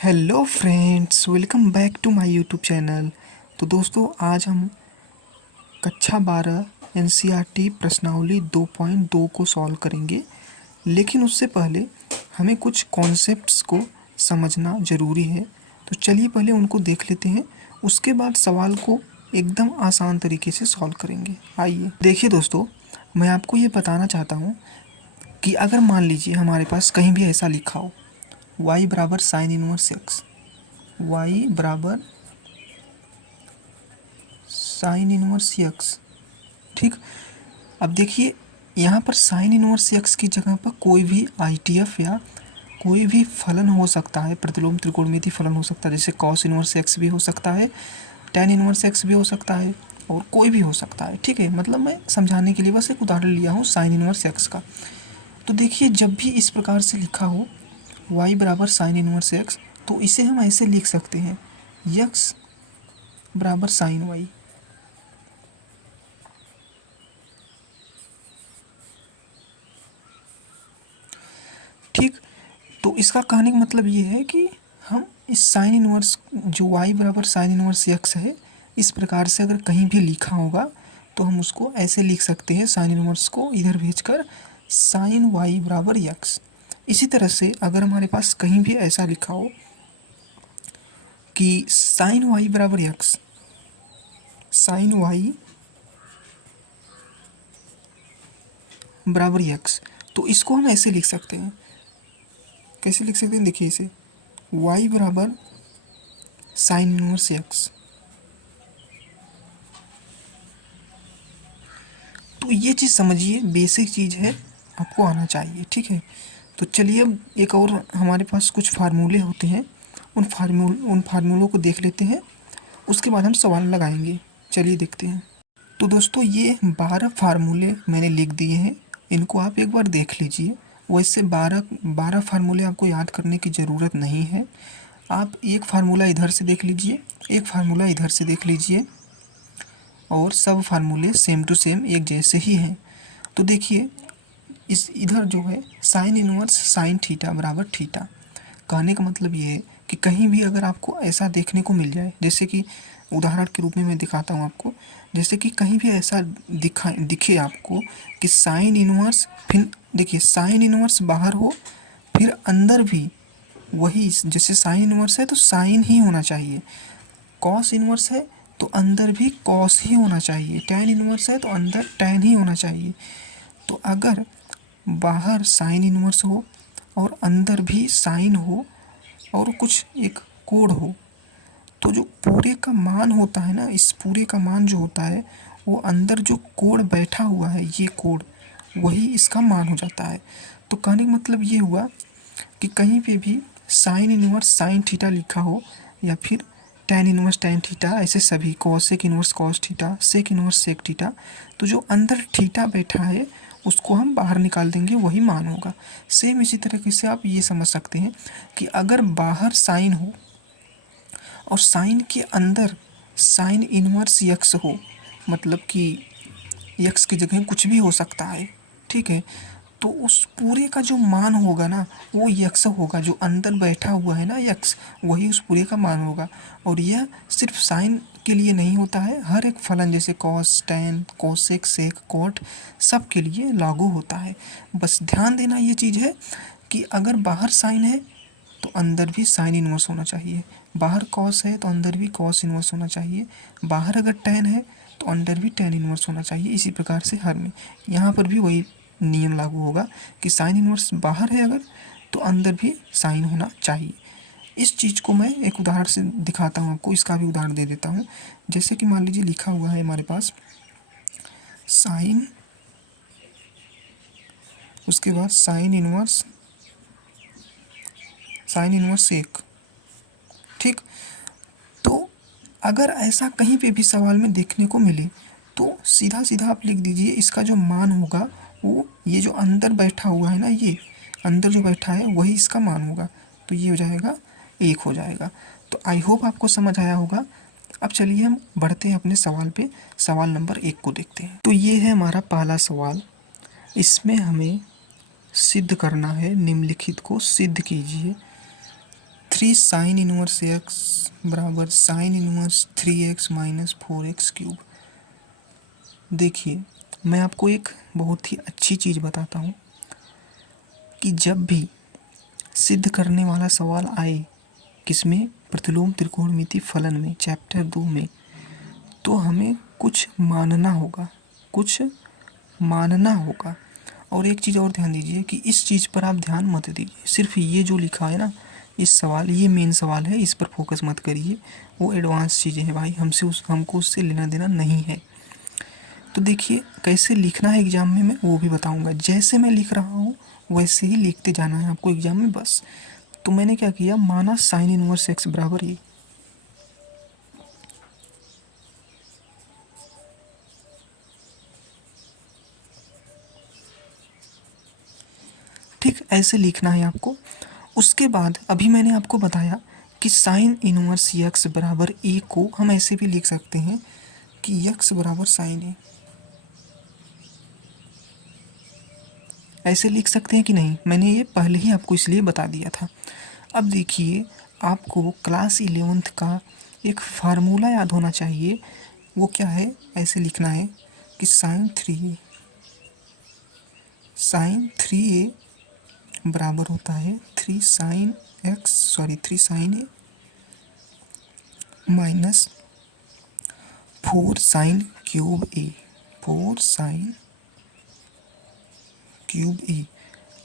Hello friends, welcome back to my YouTube channel. तो दोस्तों, आज हम कक्षा 12 एनसीईआरटी प्रश्नावली 2.2 को सॉल्व करेंगे। लेकिन उससे पहले हमें कुछ कॉन्सेप्ट्स को समझना ज़रूरी है। तो चलिए पहले उनको देख लेते हैं, उसके बाद सवाल को एकदम आसान तरीके से सॉल्व करेंगे। आइए देखिए दोस्तों, मैं आपको ये बताना चाहता हूँ कि अगर मान लीजिए हमारे पास कहीं भी ऐसा लिखा हो y बराबर साइन इनवर्स एक्स, y बराबर साइन इनवर्स यक्स। ठीक, अब देखिए यहाँ पर साइन इनवर्स यक्स की जगह पर कोई भी आईटीएफ या कोई भी फलन हो सकता है, प्रतिलोम त्रिकोणमिति फलन हो सकता है, जैसे कॉस इनवर्स एक्स भी हो सकता है, टेन इनवर्स एक्स भी हो सकता है, और कोई भी हो सकता है। ठीक है, मतलब मैं समझाने के लिए बस एक उदाहरण लिया हूँ साइन इनवर्स एक्स का। तो देखिए, जब भी इस प्रकार से लिखा हो y बराबर साइन इनवर्स एक्स, तो इसे हम ऐसे लिख सकते हैं यक्स बराबर साइन वाई। ठीक, तो इसका कहने का मतलब ये है कि हम इस साइन इनवर्स जो y बराबर साइन इनवर्स यक्स है, इस प्रकार से अगर कहीं भी लिखा होगा तो हम उसको ऐसे लिख सकते हैं, साइन इनवर्स को इधर भेजकर साइन y बराबर यक्स। इसी तरह से अगर हमारे पास कहीं भी ऐसा लिखा हो कि साइन y बराबर यक्स, साइन y बराबर यक्स, तो इसको हम ऐसे लिख सकते हैं। कैसे लिख सकते हैं, देखिए इसे y बराबर साइन इनवर्स एक्स। तो ये चीज़ समझिए, बेसिक चीज़ है, आपको आना चाहिए। ठीक है, तो चलिए अब एक और हमारे पास कुछ फार्मूले होते हैं, उन फार्मूलों को देख लेते हैं, उसके बाद हम सवाल लगाएंगे। चलिए देखते हैं। तो दोस्तों, ये 12 फार्मूले मैंने लिख दिए हैं, इनको आप एक बार देख लीजिए। वैसे 12 फार्मूले आपको याद करने की ज़रूरत नहीं है। आप एक फार्मूला इधर से देख लीजिए, एक फार्मूला इधर से देख लीजिए, और सब फार्मूले सेम टू सेम एक जैसे ही हैं। तो देखिए, इस इधर जो है साइन इनवर्स साइन थीटा बराबर थीटा, कहने का मतलब ये है कि कहीं भी अगर आपको ऐसा देखने को मिल जाए, जैसे कि उदाहरण के रूप में मैं दिखाता हूँ आपको, जैसे कि कहीं भी ऐसा दिखे आपको कि साइन इनवर्स, फिर देखिए साइन इनवर्स बाहर हो, फिर अंदर भी वही, जैसे साइन इनवर्स है तो साइन ही होना चाहिए, कॉस इनवर्स है तो अंदर भी कॉस ही होना चाहिए, टैन इनवर्स है तो अंदर टैन ही होना चाहिए। तो अगर बाहर साइन इनवर्स हो और अंदर भी साइन हो और कुछ एक कोड हो, तो जो पूरे का मान होता है ना, इस पूरे का मान जो होता है, वो अंदर जो कोड बैठा हुआ है, ये कोड, वही इसका मान हो जाता है। तो कहने का मतलब ये हुआ कि कहीं पे भी साइन इनवर्स साइन थीटा लिखा हो, या फिर टैन इनवर्स टैन थीटा, ऐसे सभी, cosec inverse cos theta, sec inverse sec theta, तो जो अंदर थीटा बैठा है उसको हम बाहर निकाल देंगे, वही मान होगा। सेम इसी तरीके से आप ये समझ सकते हैं कि अगर बाहर साइन हो और साइन के अंदर साइन इनवर्स यक्स हो, मतलब कि यक्स की जगह कुछ भी हो सकता है। ठीक है, तो उस पूरे का जो मान होगा ना, वो यक्स होगा, जो अंदर बैठा हुआ है ना यक्स, वही उस पूरे का मान होगा। और यह सिर्फ साइन के लिए नहीं होता है, हर एक फलन जैसे cos tan cosec sec cot, सब के लिए लागू होता है। बस ध्यान देना ये चीज़ है कि अगर बाहर साइन है तो अंदर भी साइन इनवर्स होना चाहिए, बाहर कॉस है तो अंदर भी कॉस इनवर्स होना चाहिए, बाहर अगर टैन है तो अंदर भी टैन इनवर्स होना चाहिए। इसी प्रकार से हर में, यहाँ पर भी वही नियम लागू होगा कि साइन इनवर्स बाहर है अगर, तो अंदर भी साइन होना चाहिए। इस चीज़ को मैं एक उदाहरण से दिखाता हूँ आपको, इसका भी उदाहरण दे देता हूँ। जैसे कि मान लीजिए लिखा हुआ है हमारे पास साइन, उसके बाद साइन इनवर्स एक। ठीक, तो अगर ऐसा कहीं पे भी सवाल में देखने को मिले तो सीधा सीधा आप लिख दीजिए, इसका जो मान होगा वो ये जो अंदर बैठा हुआ है ना, ये अंदर जो बैठा है वही इसका मान होगा, तो ये हो जाएगा 1 हो जाएगा। तो आई होप आपको समझ आया होगा। अब चलिए हम बढ़ते हैं अपने सवाल पे, सवाल नंबर 1 को देखते हैं। तो ये है हमारा पहला सवाल, इसमें हमें सिद्ध करना है, निम्नलिखित को सिद्ध कीजिए। 3 साइन इनवर्स एक्स बराबर sine inverse 3x minus 4x cube. देखिए, मैं आपको एक बहुत ही अच्छी चीज़ बताता हूँ कि जब भी सिद्ध करने वाला सवाल आए, किसमें, प्रतिलोम त्रिकोणमिति फलन में, चैप्टर 2 में, तो हमें कुछ मानना होगा, कुछ मानना होगा। और एक चीज़ और ध्यान दीजिए कि इस चीज़ पर आप ध्यान मत दीजिए, सिर्फ ये जो लिखा है ना, इस सवाल, ये मेन सवाल है, इस पर फोकस मत करिए। वो एडवांस चीज़ें हैं भाई, हमको उससे लेना देना नहीं है। तो देखिए कैसे लिखना है एग्ज़ाम में, मैं वो भी बताऊंगा। जैसे मैं लिख रहा हूँ वैसे ही लिखते जाना है आपको एग्ज़ाम में, बस। तो मैंने क्या किया, माना साइन इनवर्स एक्स बराबर ये, ठीक, ऐसे लिखना है आपको। उसके बाद अभी मैंने आपको बताया कि साइन इनवर्स एक्स बराबर ए को हम ऐसे भी लिख सकते हैं कि एक्स बराबर साइन ए, ऐसे लिख सकते हैं कि नहीं, मैंने ये पहले ही आपको इसलिए बता दिया था। अब देखिए, आपको क्लास 11th का एक फार्मूला याद होना चाहिए। वो क्या है, ऐसे लिखना है कि साइन 3a बराबर होता है 3 साइन ए माइनस 4 साइन क्यूब ए।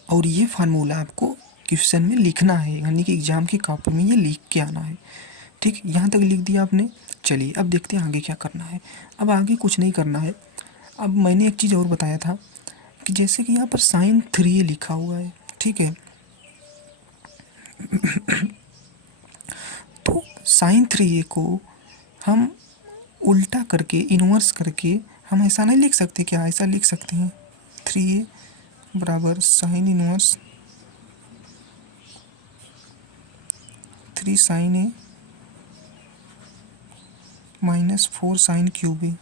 और ये फार्मूला आपको क्वेश्चन में लिखना है, यानी कि एग्ज़ाम की कॉपी में ये लिख के आना है। ठीक, यहाँ तक लिख दिया आपने। चलिए अब देखते हैं आगे क्या करना है। अब आगे कुछ नहीं करना है। अब मैंने एक चीज़ और बताया था कि जैसे कि यहाँ पर साइन 3a लिखा हुआ है, ठीक है, तो साइन 3a को हम उल्टा करके, इन्वर्स करके, हम ऐसा नहीं लिख सकते क्या, ऐसा लिख सकते हैं 3a बराबर साइन इनवर्स 3 साइन ए माइनस 4 साइन क्यूब ए,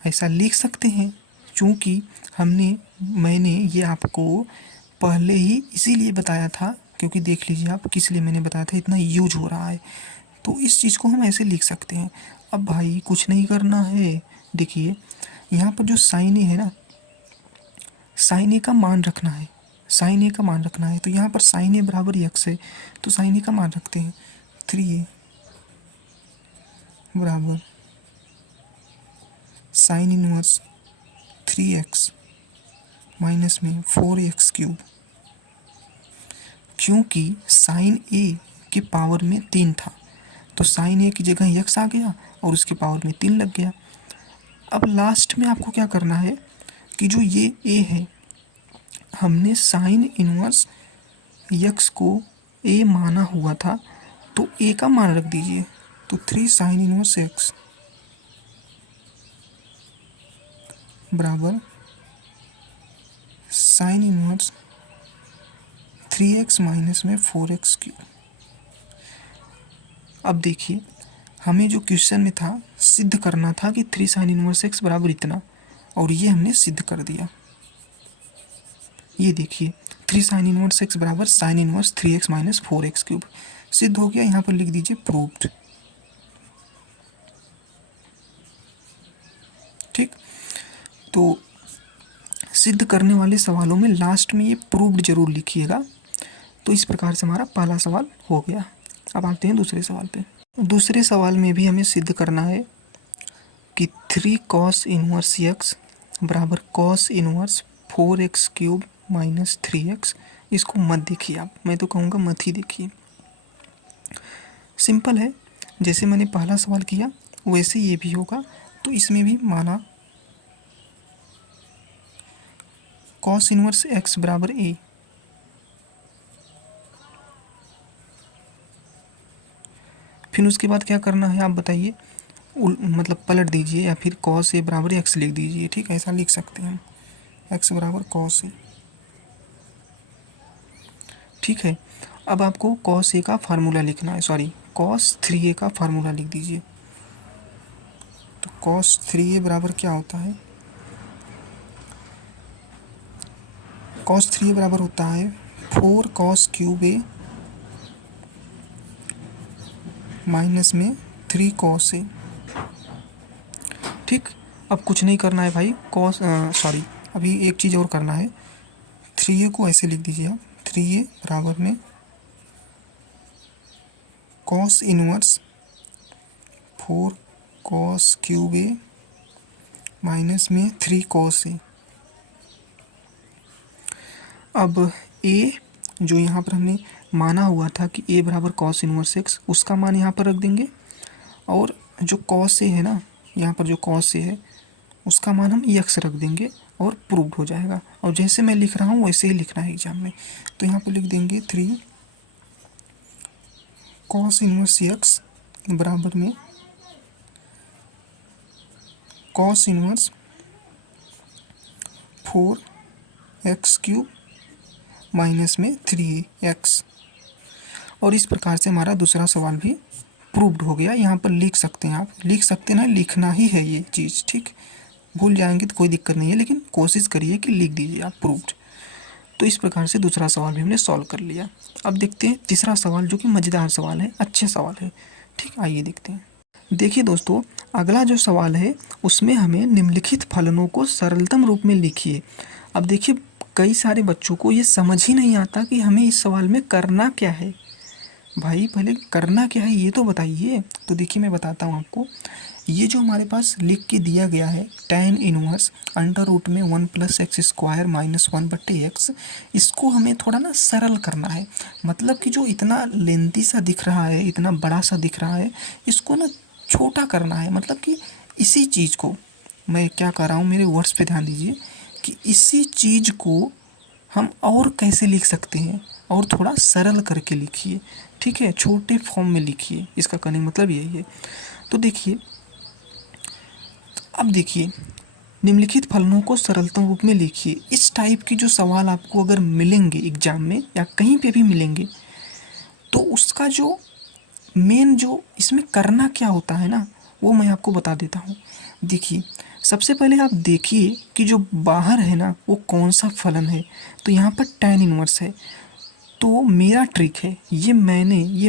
ऐसा लिख सकते हैं। चूँकि मैंने ये आपको पहले ही इसीलिए बताया था, क्योंकि देख लीजिए आप किस लिए मैंने बताया था, इतना यूज हो रहा है, तो इस चीज़ को हम ऐसे लिख सकते हैं। अब भाई कुछ नहीं करना है। देखिए यहाँ पर जो साइन ए है ना, साइन ए का मान रखना है, साइन ए का मान रखना है। तो यहाँ पर साइन ए बराबर एक्स है, तो साइन ए का मान रखते हैं 3a बराबर साइन इनवर्स 3x माइनस में 4x क्यूब। क्योंकि साइन ए के पावर में 3 था, तो साइन ए की जगह x आ गया और उसके पावर में 3 लग गया। अब लास्ट में आपको क्या करना है कि जो ये a है, हमने साइन इनवर्स x को a माना हुआ था, तो a का मान रख दीजिए। तो 3 साइन इनवर्स x बराबर साइन इनवर्स 3x माइनस में 4x क्यूब। अब देखिए, हमें जो क्वेश्चन में था, सिद्ध करना था कि 3 साइन इनवर्स x बराबर इतना, और ये हमने सिद्ध कर दिया। ये देखिए 3 साइन इनवर्स x बराबर sine inverse 3x minus 4x cube सिद्ध हो गया। यहाँ पर लिख दीजिए प्रूव्ड। ठीक, तो सिद्ध करने वाले सवालों में लास्ट में ये प्रूव्ड जरूर लिखिएगा। तो इस प्रकार से हमारा पहला सवाल हो गया। अब आते हैं दूसरे सवाल पे। दूसरे सवाल में भी हमें सिद्ध करना है कि 3 कॉस इनवर्स x बराबर cos inverse 4x cube minus 3x। इसको मत देखिए आप, मैं तो कहूँगा मत ही देखिए। सिंपल है, जैसे मैंने पहला सवाल किया वैसे ये भी होगा। तो इसमें भी माना कॉस इनवर्स x बराबर a, फिर उसके बाद क्या करना है आप बताइए, मतलब पलट दीजिए, या फिर कॉस ए बराबर एक्स लिख दीजिए। ठीक, ऐसा लिख सकते हैं हम, एक्स बराबर कॉस ए। ठीक है, अब आपको कॉस ए का फार्मूला लिखना है, सॉरी कॉस 3a का फार्मूला लिख दीजिए। तो कॉस 3a बराबर क्या होता है, कॉस 3a बराबर होता है 4 cos क्यूब ए माइनस में 3 cos ए। ठीक, अब कुछ नहीं करना है भाई, अभी एक चीज़ और करना है। 3a को ऐसे लिख दीजिए आप, 3a बराबर में cos इनवर्स 4 cos क्यूब ए माइनस में 3 cos ए। अब a जो यहाँ पर हमने माना हुआ था कि a बराबर cos इनवर्स x, उसका मान यहाँ पर रख देंगे, और जो cos a है ना, यहाँ पर जो cos a है उसका मान हम x रख देंगे और प्रूव्ड हो जाएगा। और जैसे मैं लिख रहा हूँ वैसे ही लिखना है एग्जाम में। तो यहाँ पर लिख देंगे 3 cos इनवर्स x बराबर में cos inverse 4 x cube minus में 3x। और इस प्रकार से हमारा दूसरा सवाल भी प्रूव्ड हो गया। यहाँ पर लिख सकते हैं, आप लिख सकते हैं ना, लिखना ही है ये चीज़। ठीक, भूल जाएंगे तो कोई दिक्कत नहीं है, लेकिन कोशिश करिए कि लिख दीजिए आप प्रूव्ड। तो इस प्रकार से दूसरा सवाल भी हमने सॉल्व कर लिया। अब देखते हैं तीसरा सवाल, जो कि मज़ेदार सवाल है, अच्छे सवाल है। ठीक, आइए देखते हैं। देखिए दोस्तों, अगला जो सवाल है उसमें हमें निम्नलिखित फलनों को सरलतम रूप में लिखिए। अब देखिए, कई सारे बच्चों को ये समझ ही नहीं आता कि हमें इस सवाल में करना क्या है। भाई पहले करना क्या है ये तो बताइए। तो देखिए मैं बताता हूँ आपको। ये जो हमारे पास लिख के दिया गया है tan इनवर्स अंडर रूट में 1 + x स्क्वायर माइनस 1/x, इसको हमें थोड़ा ना सरल करना है। मतलब कि जो इतना लेंथी सा दिख रहा है, इतना बड़ा सा दिख रहा है, इसको ना छोटा करना है। मतलब कि इसी चीज़ को मैं क्या कर रहा हूँ, मेरे वर्ड्स पे ध्यान दीजिए, कि इसी चीज़ को हम और कैसे लिख सकते हैं, और थोड़ा सरल करके लिखिए। ठीक है, छोटे फॉर्म में लिखिए, इसका कहने का मतलब यही है। तो देखिए, अब देखिए, निम्नलिखित फलनों को सरलतम रूप में लिखिए। इस टाइप की जो सवाल आपको अगर मिलेंगे एग्जाम में या कहीं पे भी मिलेंगे, तो उसका जो मेन जो इसमें करना क्या होता है ना, वो मैं आपको बता देता हूँ। देखिए, सबसे पहले आप देखिए कि जो बाहर है ना वो कौन सा फलन है। तो यहाँ पर tan इनवर्स है। तो मेरा ट्रिक है ये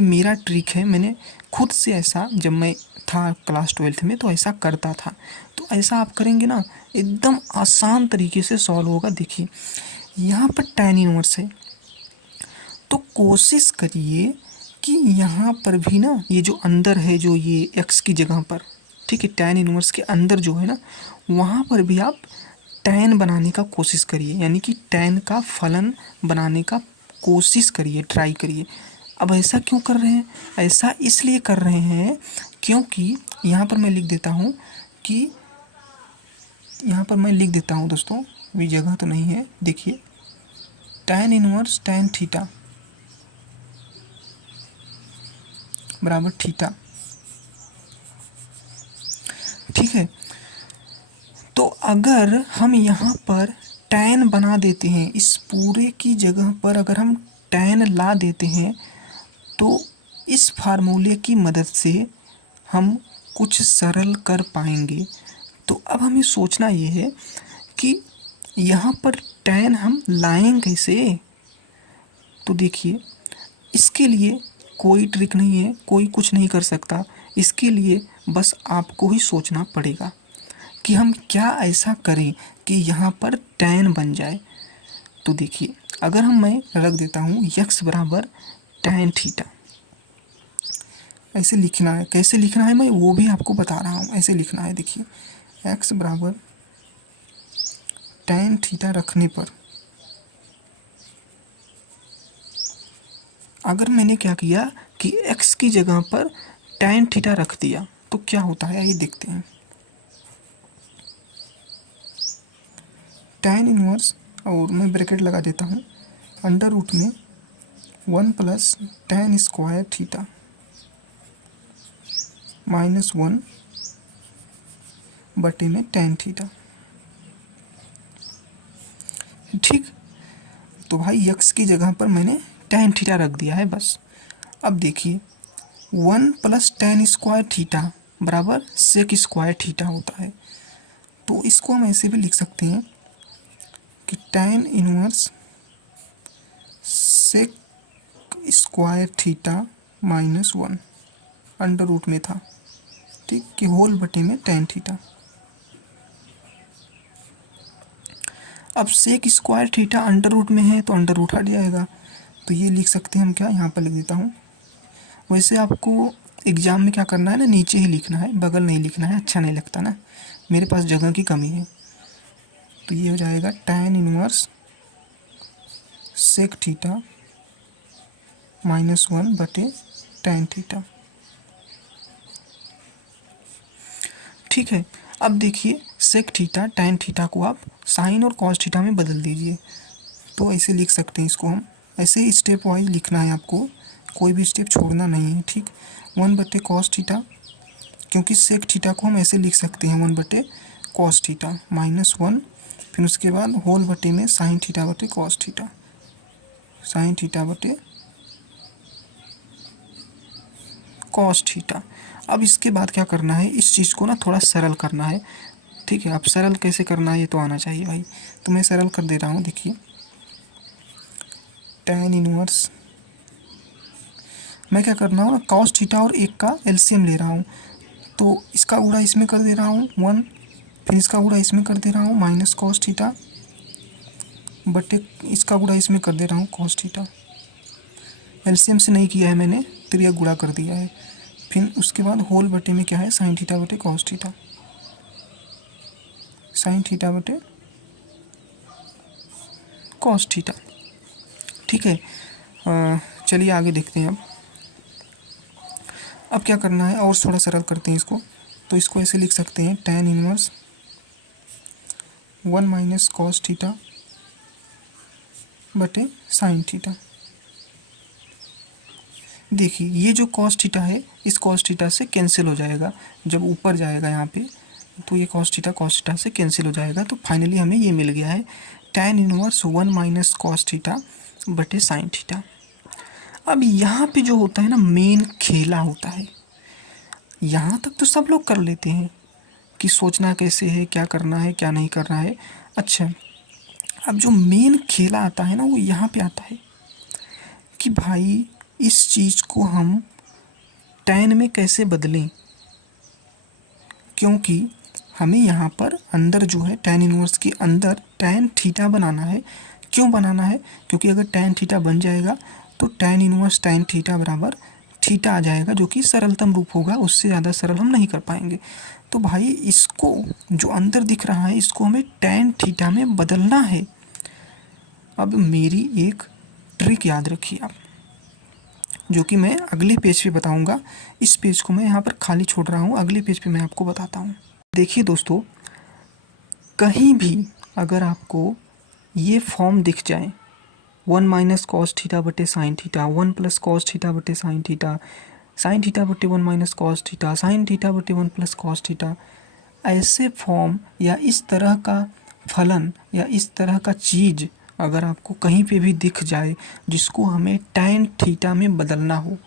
मेरा ट्रिक है, मैंने खुद से ऐसा, जब मैं था क्लास 12th में तो ऐसा करता था। तो ऐसा आप करेंगे ना, एकदम आसान तरीके से सॉल्व होगा। देखिए, यहाँ पर tan इनवर्स है, तो कोशिश करिए कि यहाँ पर भी ना ये जो अंदर है, जो ये x की जगह पर, ठीक है, tan इनवर्स के अंदर जो है ना, वहाँ पर भी आप tan बनाने का कोशिश करिए, यानी कि tan का फलन बनाने का कोशिश करिए, ट्राई करिए। अब ऐसा क्यों कर रहे हैं? ऐसा इसलिए कर रहे हैं क्योंकि यहाँ पर मैं लिख देता हूँ कि यहाँ पर मैं लिख देता हूँ दोस्तों, अभी जगह तो नहीं है। देखिए, tan इनवर्स tan थीटा बराबर थीटा। ठीक है, तो अगर हम यहाँ पर tan बना देते हैं, इस पूरे की जगह पर अगर हम tan ला देते हैं, तो इस फार्मूले की मदद से हम कुछ सरल कर पाएंगे। तो अब हमें सोचना ये है कि यहाँ पर tan हम लाएं कैसे। तो देखिए, इसके लिए कोई ट्रिक नहीं है, कोई कुछ नहीं कर सकता। इसके लिए बस आपको ही सोचना पड़ेगा कि हम क्या ऐसा करें कि यहाँ पर tan बन जाए। तो देखिए, अगर मैं रख देता हूँ x बराबर tan थीटा, ऐसे लिखना है। कैसे लिखना है मैं वो भी आपको बता रहा हूँ, ऐसे लिखना है। देखिए, x बराबर tan थीटा रखने पर अगर मैंने क्या किया कि x की जगह पर tan थीटा रख दिया, तो क्या होता है ये देखते हैं। tan इनवर्स, और मैं ब्रैकेट लगा देता हूँ, अंडर रूट में 1 + tan स्क्वायर थीटा माइनस 1 बटे में tan थीटा। ठीक, तो भाई x की जगह पर मैंने tan थीटा रख दिया है बस। अब देखिए, 1 + tan स्क्वायर थीटा बराबर sec स्क्वायर थीटा होता है। तो इसको हम ऐसे भी लिख सकते हैं कि tan inverse sec square theta minus 1 under root में था, ठीक, कि होल बटे में tan थीटा। अब sec square theta under root में है तो अंडर रूट हट जाएगा, तो ये लिख सकते हैं हम, क्या यहाँ पर लिख देता हूँ। वैसे आपको एग्ज़ाम में क्या करना है ना, नीचे ही लिखना है, बगल नहीं लिखना है, अच्छा नहीं लगता ना, मेरे पास जगह की कमी है। तो ये हो जाएगा tan inverse sec theta minus 1 बटे tan थीटा। ठीक है, अब देखिए सेक थीटा tan थीटा को आप साइन और कॉस थीटा में बदल दीजिए, तो ऐसे लिख सकते हैं इसको हम। ऐसे ही स्टेप वाइज लिखना है आपको, कोई भी स्टेप छोड़ना नहीं है, ठीक। 1 बटे कॉस थीटा, क्योंकि सेक थीटा को हम ऐसे लिख सकते हैं 1 बटे कॉस थीटा माइनस 1, फिर उसके बाद होल बटे में साइन थीटा बटे कॉस थीटा, साइन थीटा बटे कॉस थीटा। अब इसके बाद क्या करना है, इस चीज़ को ना थोड़ा सरल करना है, ठीक है। अब सरल कैसे करना है ये तो आना चाहिए भाई, तो मैं सरल कर दे रहा हूँ। देखिए tan इनवर्स, मैं क्या कर रहा हूँ ना, कॉस थीटा और एक का एलसीएम ले रहा हूँ, तो इसका गुणा इसमें कर दे रहा हूँ 1, फिर इसका गुणा इसमें कर दे रहा हूँ माइनस कॉस थीटा बटे इसका गुणा इसमें कर दे रहा हूँ कॉस थीटा। एलसीएम से नहीं किया है मैंने, फिर यह गुणा कर दिया है, फिर उसके बाद होल बटे में क्या है, साइन थीटा बटे कॉस थीटा, साइन थीटा बटे कॉस थीटा। ठीक है, चलिए आगे देखते हैं। अब क्या करना है, और थोड़ा सरल करते हैं इसको, तो इसको ऐसे लिख सकते हैं tan inverse 1 minus cos theta बटे साइन थीटा। देखिए ये जो कॉस थीटा है इस कॉस थीटा से कैंसिल हो जाएगा, जब ऊपर जाएगा यहाँ पे तो ये कॉस थीटा से कैंसिल हो जाएगा, तो फाइनली हमें ये मिल गया है tan inverse 1 minus cos theta बटे साइन थीटा। अब यहाँ पे जो होता है ना, मेन खेला होता है। यहाँ तक तो सब लोग कर लेते हैं कि सोचना कैसे है, क्या करना है क्या नहीं करना है। अच्छा, अब जो मेन खेला आता है ना वो यहाँ पे आता है कि भाई इस चीज़ को हम tan में कैसे बदलें, क्योंकि हमें यहाँ पर अंदर जो है tan इनवर्स के अंदर tan थीटा बनाना है। क्यों बनाना है, क्योंकि अगर tan थीटा बन जाएगा तो tan इनवर्स tan थीटा बराबर थीटा आ जाएगा, जो कि सरलतम रूप होगा, उससे ज़्यादा सरल हम नहीं कर पाएंगे। तो भाई इसको जो अंदर दिख रहा है इसको हमें tan थीटा में बदलना है। अब मेरी एक ट्रिक याद रखिए आप, जो कि मैं अगले पेज पे बताऊंगा। इस पेज को मैं यहाँ पर खाली छोड़ रहा हूँ, अगले पेज पे मैं आपको बताता हूँ। देखिए दोस्तों, कहीं भी अगर आपको ये फॉर्म दिख जाए 1 माइनस कॉस थीटा बटे sine theta, 1 plus cos theta बटे साइन थीटा बटे 1 minus cos theta, sine theta बटे 1 प्लस कॉस थीटा, ऐसे फॉर्म या इस तरह का फलन या इस तरह का चीज़ अगर आपको कहीं पे भी दिख जाए जिसको हमें tan थीटा में बदलना हो,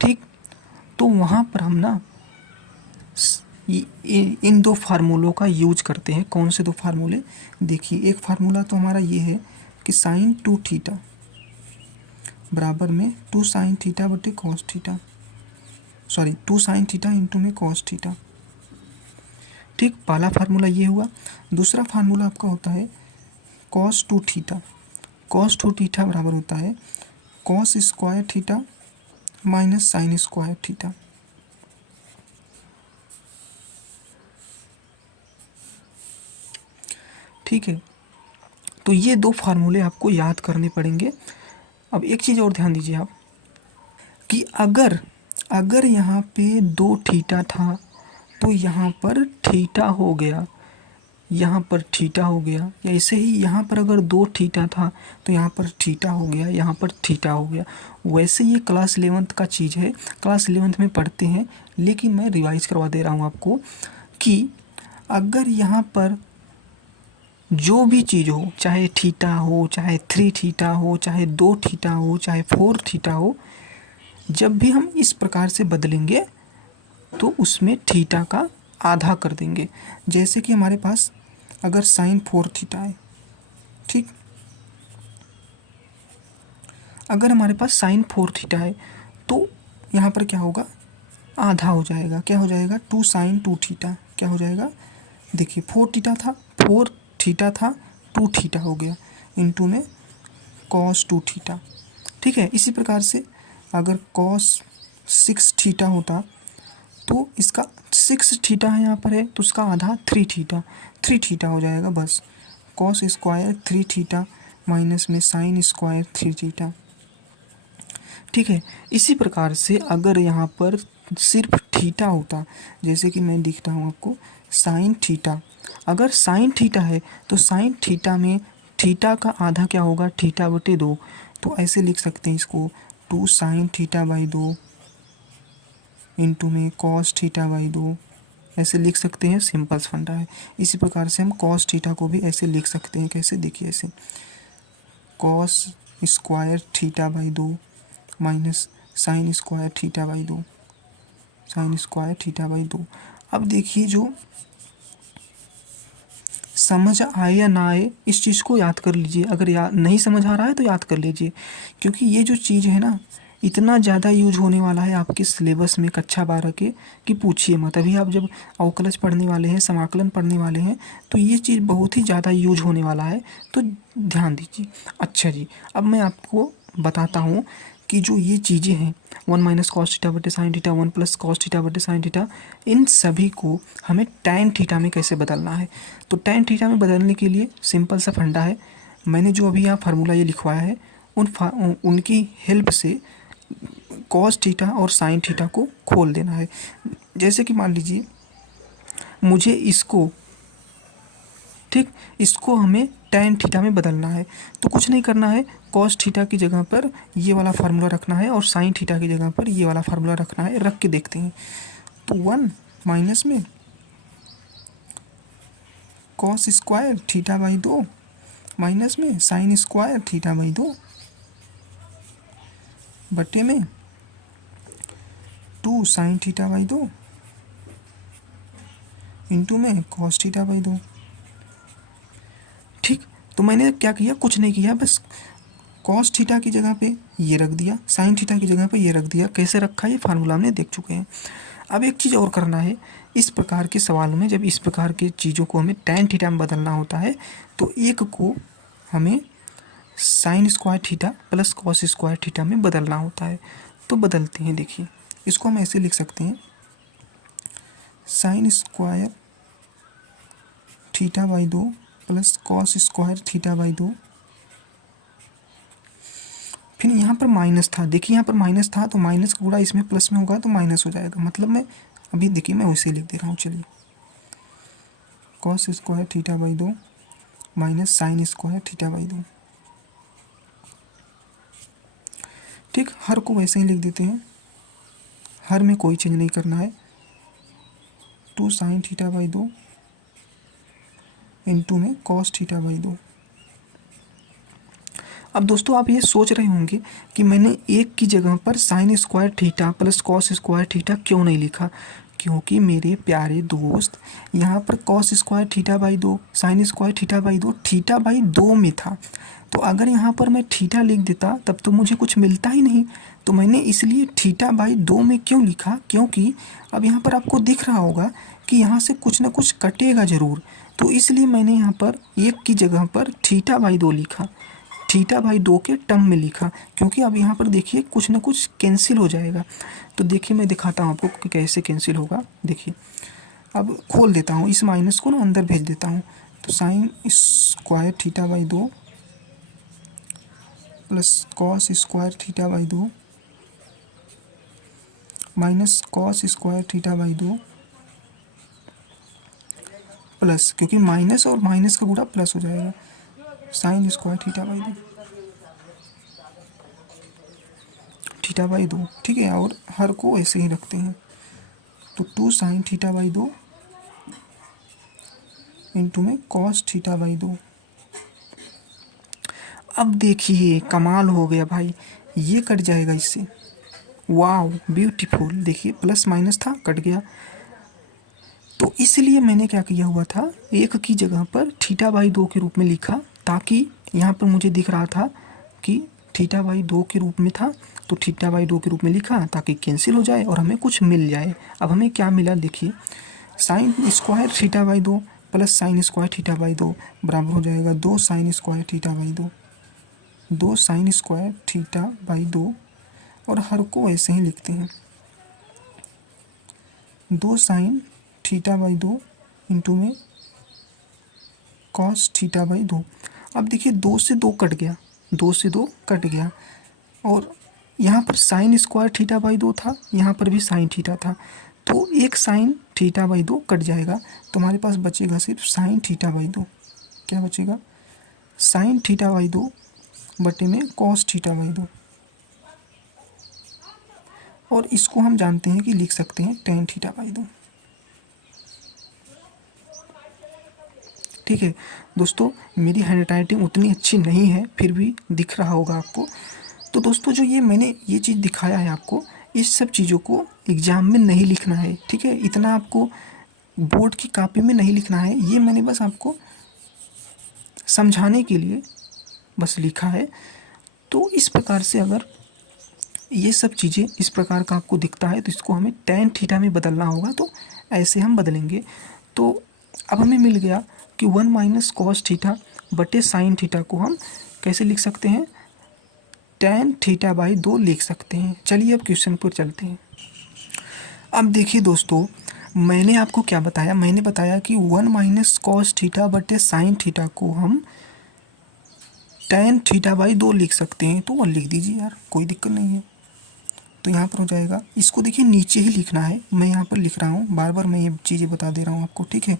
ठीक, तो वहाँ पर हम ना इन दो फार्मूलों का यूज करते हैं। कौन से दो फार्मूले, देखिए एक फार्मूला तो हमारा ये है कि साइन 2 थीटा बराबर में 2 साइन थीटा बटे cos theta, sorry 2 sine theta into में कॉस थीटा, ठीक, पहला फार्मूला ये हुआ। दूसरा फार्मूला आपका होता है कॉस 2 थीटा, कॉस 2 थीटा बराबर होता है cos square theta minus sine square theta. ठीक है, तो ये दो फार्मूले आपको याद करने पड़ेंगे। अब एक चीज़ और ध्यान दीजिए आप कि अगर यहाँ पे 2 थीटा था तो यहाँ पर थीटा हो गया, यहाँ पर थीटा हो गया, या ऐसे ही यहाँ पर अगर 2 थीटा था तो यहाँ पर थीटा हो गया, यहाँ पर थीटा हो गया। वैसे ये क्लास 11th का चीज़ है, क्लास 11th में पढ़ते हैं, लेकिन मैं रिवाइज करवा दे रहा हूँ आपको कि अगर यहाँ पर जो भी चीज़ हो, चाहे थीटा हो, चाहे 3 थीटा हो, चाहे 2 थीटा हो, चाहे 4 थीटा हो, जब भी हम इस प्रकार से बदलेंगे तो उसमें थीटा का आधा कर देंगे। जैसे कि हमारे पास अगर साइन 4 थीटा है, ठीक, अगर हमारे पास साइन 4 थीटा है तो यहाँ पर क्या होगा, आधा हो जाएगा। क्या हो जाएगा, 2 साइन 2 थीटा। क्या हो जाएगा, देखिए 4 थीटा था, 4 थीटा था, 2 थीटा हो गया, इंटू में कॉस 2 थीटा। ठीक है, इसी प्रकार से अगर कॉस 6 थीटा होता तो इसका 6 थीटा है यहाँ पर है तो उसका आधा 3 थीटा, 3 थीटा हो जाएगा बस। कॉस स्क्वायर 3 थीटा माइनस में साइन स्क्वायर 3 थीटा। ठीक है, इसी प्रकार से अगर यहाँ पर सिर्फ थीटा होता, जैसे कि मैं दिखता हूँ आपको साइन थीटा, अगर साइन थीटा है तो साइन थीटा में थीटा का आधा क्या होगा, थीटा बटे 2। तो ऐसे लिख सकते हैं इसको 2 साइन थीटा बाई 2 इंटू में कॉस थीटा बाई 2, ऐसे लिख सकते हैं, सिंपल फंडा है। इसी प्रकार से हम कॉस थीटा को भी ऐसे लिख सकते हैं, कैसे, देखिए ऐसे cos square theta by 2 minus sine square theta by 2, sine square theta by 2। अब देखिए जो समझ आए या ना आए इस चीज़ को याद कर लीजिए, अगर याद नहीं समझ आ रहा है तो याद कर लीजिए, क्योंकि ये जो चीज़ है ना इतना ज़्यादा यूज होने वाला है आपके सिलेबस में कक्षा 12 के कि पूछिए मत। अभी आप जब अवकलज पढ़ने वाले हैं, समाकलन पढ़ने वाले हैं, तो ये चीज़ बहुत ही ज़्यादा यूज होने वाला है, तो ध्यान दीजिए। अच्छा जी, अब मैं आपको बताता हूँ कि जो ये चीज़ें हैं 1 माइनस कॉस थीटा बटे sine theta, 1 plus cos theta बटे साइन थीटा, इन सभी को हमें टैन थीटा में कैसे बदलना है। तो टैन थीटा में बदलने के लिए सिंपल सा फंडा है, मैंने जो अभी यहाँ फार्मूला ये लिखवाया है उनकी हेल्प से कॉस थीटा और साइन थीटा को खोल देना है। जैसे कि मान लीजिए मुझे इसको, ठीक, इसको हमें टैन थीटा में बदलना है, तो कुछ नहीं करना है, कॉस थीटा की जगह पर ये वाला फार्मूला रखना है और साइन थीटा की जगह पर ये वाला फार्मूला रखना है। रख के देखते हैं, तो 1 माइनस में cos square theta by 2 minus में साइन स्क्वायर थीटा बाई 2 बटे में 2 साइन थीटा बाई 2 इंटू में कॉस थीटा बाई 2। ठीक, तो मैंने क्या किया, कुछ नहीं किया, बस कॉस थीटा की जगह पे ये रख दिया, साइन थीटा की जगह पे ये रख दिया। कैसे रखा, ये फार्मूला हमने देख चुके हैं। अब एक चीज़ और करना है, इस प्रकार के सवालों में जब इस प्रकार की चीज़ों को हमें टैन थीटा में बदलना होता है तो एक को हमें sine square theta plus cos square theta में बदलना होता है। तो बदलते हैं, देखिए इसको हम ऐसे लिख सकते हैं, sine square theta by 2 plus cos square theta by 2। फिर यहाँ पर माइनस था, देखिए यहाँ पर माइनस था तो माइनस का गुणा इसमें प्लस में होगा तो माइनस हो जाएगा, मतलब मैं अभी देखिए मैं वैसे लिख दे रहा हूँ। चलिए cos square theta by 2 minus sine square theta by 2। ठीक, हर को वैसे ही लिख देते हैं, हर में कोई चेंज नहीं करना है। 2 साइन थीटा बाई 2 इंटू में कॉस थीटा बाई 2। अब दोस्तों आप ये सोच रहे होंगे कि मैंने एक की जगह पर sine square theta plus cos square theta क्यों नहीं लिखा, क्योंकि मेरे प्यारे दोस्त यहाँ पर cos square theta by 2 sine square theta by 2 theta by 2 में था, तो अगर यहाँ पर मैं थीटा लिख देता तब तो मुझे कुछ मिलता ही नहीं। तो मैंने इसलिए थीटा बाई 2 में क्यों लिखा, क्योंकि अब यहाँ पर आपको दिख रहा होगा कि यहाँ से कुछ ना कुछ कटेगा ज़रूर, तो इसलिए मैंने यहाँ पर एक की जगह पर थीटा बाई 2 लिखा, थीटा बाई 2 के टर्म में लिखा, क्योंकि अब यहाँ पर देखिए कुछ ना कुछ कैंसिल हो जाएगा। तो देखिए मैं दिखाता हूँ आपको कि कैसे कैंसिल होगा। देखिए अब खोल देता हूँ, इस माइनस को ना अंदर भेज देता हूँ, तो sine square theta by 2 plus cos square theta by 2 minus cos square theta by 2 plus, क्योंकि माइनस और माइनस का गुणा प्लस हो जाएगा, sine square theta by 2 theta by 2। ठीक है, और हर को ऐसे ही रखते हैं, तो 2 साइन थीटा बाई 2 इंटू में कॉस थीटा बाई 2। अब देखिए कमाल हो गया भाई, ये कट जाएगा इससे, वाव ब्यूटीफुल। देखिए प्लस माइनस था, कट गया। तो इसलिए मैंने क्या किया हुआ था, एक की जगह पर थीटा बाई 2 के रूप में लिखा, ताकि यहाँ पर मुझे दिख रहा था कि थीटा बाई 2 के रूप में था, तो थीटा बाई 2 के रूप में लिखा ताकि कैंसिल हो जाए और हमें कुछ मिल जाए। अब हमें क्या मिला देखिए, sine square theta by 2 plus sine square theta by 2 बराबर हो जाएगा 2 sine square theta by 2, 2 sine square theta by 2, और हर को ऐसे ही लिखते हैं 2 साइन थीटा बाई 2 इंटू में कॉस थीटा बाई 2। अब देखिए 2 से 2 कट गया, 2 से 2 कट गया, और यहाँ पर साइन स्क्वायर थीटा बाई 2 था, यहाँ पर भी साइन थीटा था, तो एक साइन थीटा बाई 2 कट जाएगा, तो हमारे पास बचेगा सिर्फ साइन थीटा बाई 2। क्या बचेगा? साइन थीटा बाई 2 बटे में कॉस थीटा बाई 2, और इसको हम जानते हैं कि लिख सकते हैं टेन थीटा बाई 2। ठीक है दोस्तों, मेरी हैंड राइटिंग उतनी अच्छी नहीं है, फिर भी दिख रहा होगा आपको। तो दोस्तों जो ये मैंने ये चीज़ दिखाया है आपको, इस सब चीज़ों को एग्ज़ाम में नहीं लिखना है, ठीक है, इतना आपको बोर्ड की कॉपी में नहीं लिखना है, ये मैंने बस आपको समझाने के लिए बस लिखा है। तो इस प्रकार से अगर ये सब चीज़ें इस प्रकार का आपको दिखता है तो इसको हमें टेन थीटा में बदलना होगा, तो ऐसे हम बदलेंगे। तो अब हमें मिल गया कि 1 माइनस कॉस थीटा बटे साइन थीटा को हम कैसे लिख सकते हैं? टेन थीटा बाई 2 लिख सकते हैं। चलिए अब क्वेश्चन पर चलते हैं। अब देखिए दोस्तों, मैंने आपको क्या बताया, मैंने बताया कि 1 माइनस कॉस थीटा बटे साइन थीटा को हम टेन थीटा बाई 2 लिख सकते हैं, तो 1 लिख दीजिए यार, कोई दिक्कत नहीं है। तो यहाँ पर हो जाएगा, इसको देखिए नीचे ही लिखना है, मैं यहाँ पर लिख रहा हूँ, बार बार मैं ये चीज़ें बता दे रहा हूँ आपको, ठीक है,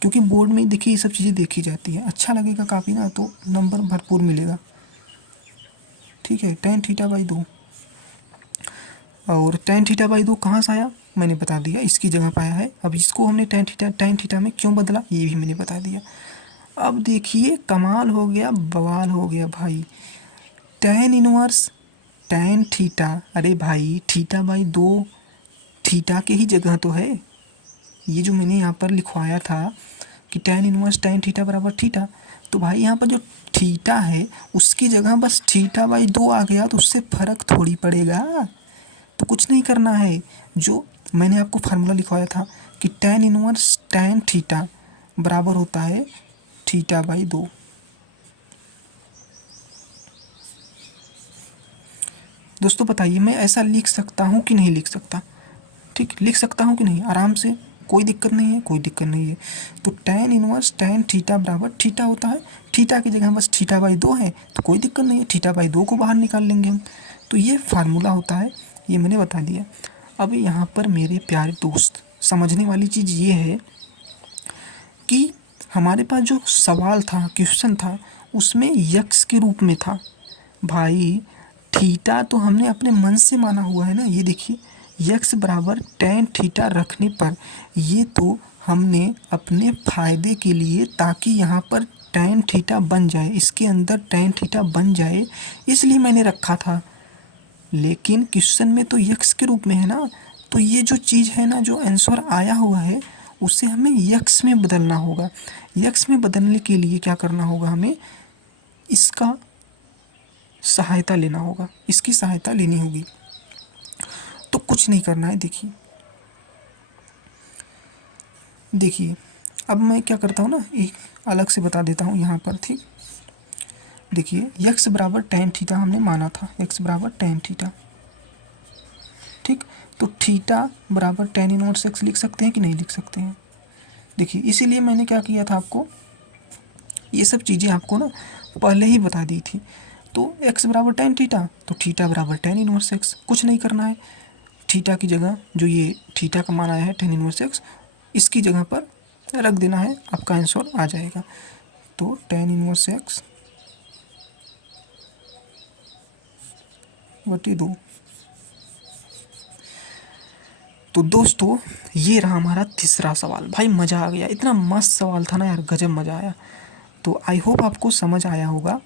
क्योंकि बोर्ड में देखिए ये सब चीज़ें देखी जाती है, अच्छा लगेगा काफ़ी ना, तो नंबर भरपूर मिलेगा। ठीक है, टेन थीटा बाई 2, और टेन थीटा बाई 2 कहाँ से आया मैंने बता दिया, इसकी जगह पर आया है। अब इसको हमने टेन थीटा में क्यों बदला ये भी मैंने बता दिया। अब देखिए कमाल हो गया, बवाल हो गया भाई, टेन इनवर्स टेन थीटा, अरे भाई थीटा बाई 2 थीटा के ही जगह तो है, ये जो मैंने यहाँ पर लिखवाया था कि टेन इनवर्स टेन थीटा बराबर थीटा, तो भाई यहाँ पर जो थीटा है उसकी जगह बस थीटा बाई 2 आ गया, तो उससे फ़र्क थोड़ी पड़ेगा, तो कुछ नहीं करना है। जो मैंने आपको फार्मूला लिखवाया था कि टेन इनवर्स टेन थीटा बराबर होता है थीटा बाई 2। दोस्तों बताइए, मैं ऐसा लिख सकता हूँ कि नहीं लिख सकता? ठीक, लिख सकता हूँ कि नहीं आराम से, कोई दिक्कत नहीं है, कोई दिक्कत नहीं है। तो टेन इनवर्स टेन थीटा बराबर थीटा होता है, थीटा की जगह बस थीटा बाई 2 है, तो कोई दिक्कत नहीं है, थीटा बाई 2 को बाहर निकाल लेंगे हम। तो ये फार्मूला होता है, ये मैंने बता दिया। अब यहाँ पर मेरे प्यारे दोस्त, समझने वाली चीज़ ये है कि हमारे पास जो सवाल था, क्वेश्चन था, उसमें यक्स के रूप में था। भाई थीटा तो हमने अपने मन से माना हुआ है ना, ये देखिए यक्स बराबर टेन थीटा रखने पर ये तो हमने अपने फ़ायदे के लिए, ताकि यहाँ पर टेन थीटा बन जाए, इसके अंदर टेन थीटा बन जाए, इसलिए मैंने रखा था। लेकिन क्वेश्चन में तो यक्स के रूप में है ना, तो ये जो चीज़ है ना, जो आंसर आया हुआ है उसे हमें यक्स में बदलना होगा। यक्स में बदलने के लिए क्या करना होगा, हमें इसका सहायता लेना होगा, इसकी सहायता लेनी होगी। तो कुछ नहीं करना है, देखिए देखिए अब मैं क्या करता हूँ ना, एक अलग से बता देता हूँ यहाँ पर, ठीक। देखिए यक्स बराबर टेन थीटा हमने माना था, यक्स बराबर टेन थीटा, ठीक। तो थीटा बराबर टेन इनवर्स एक्स लिख सकते हैं कि नहीं लिख सकते हैं? देखिए इसीलिए मैंने क्या किया था, आपको ये सब चीज़ें आपको ना पहले ही बता दी थी। तो एक्स बराबर टेन थीटा, तो थीटा बराबर टेन इनवर्स एक्स, कुछ नहीं करना है, थीटा की जगह जो ये थीटा का मान आया है टेन इनवर्स एक्स, इसकी जगह पर रख देना है, आपका आंसर आ जाएगा। तो टेन इनवर्स एक्स बटी 2। तो दोस्तों ये रहा हमारा तीसरा सवाल। भाई मज़ा आ गया, इतना मस्त सवाल था ना यार, गजब मज़ा आया। तो आई होप आपको समझ आया होगा।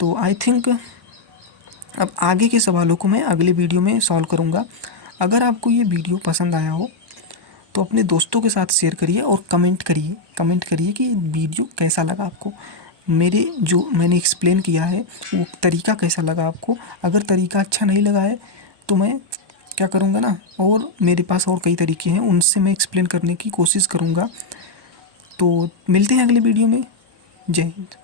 तो आई थिंक अब आगे के सवालों को मैं अगले वीडियो में सॉल्व करूँगा। अगर आपको ये वीडियो पसंद आया हो तो अपने दोस्तों के साथ शेयर करिए और कमेंट करिए कि वीडियो कैसा लगा आपको। मेरे जो मैंने एक्सप्लेन किया है वो तरीका कैसा लगा आपको। अगर तरीका अच्छा नहीं लगा है तो मैं क्या करूँगा ना, और मेरे पास और कई तरीके हैं, उनसे मैं एक्सप्लेन करने की कोशिश करूँगा। तो मिलते हैं अगले वीडियो में। जय हिंद।